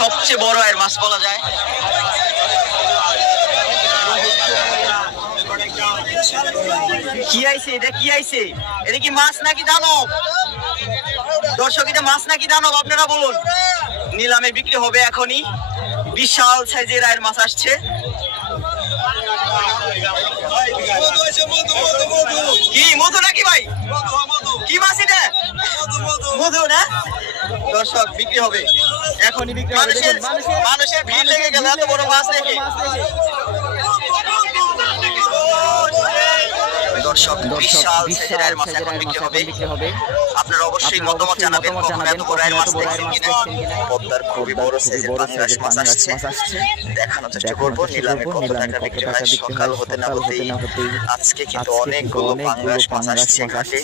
সবচেয়ে বড় আয়ের মাছ বলা যায়। কি আইছে এটা? কি আইছে এটা? কি মাছ নাকি দানব? দর্শক, এটা মাছ নাকি দানব আপনারা বলুন। নিলামে বিক্রি হবে এখনই। বিশাল সাইজের আয়ের মাছ আসছে। কি মধু নাকি ভাই? কি মাছ এটা? মধু না? দর্শক, বিক্রি হবে এখনই, বিক্রি হবে। মানুষের ভিড় লেগে গেল এত বড় মাছ দেখে। দর্শক, বিশাল সাইজের আয়ের মাছ এখন বিক্রি হবে। আপনারা অবশ্যই মতামত জানাবেন কখন এত বড় আয়ের মাছ দেখছেন কিনা। পদ্মার খুবই বড় সাইজের পাঙ্গাস মাছ আসছে, দেখানোর চেষ্টা করবো নিলামে কত টাকা বিক্রি হয়। সকাল হতে না হতেই আজকে কিন্তু অনেকগুলো পাঙ্গাস মাছ আসছে ঘাটে।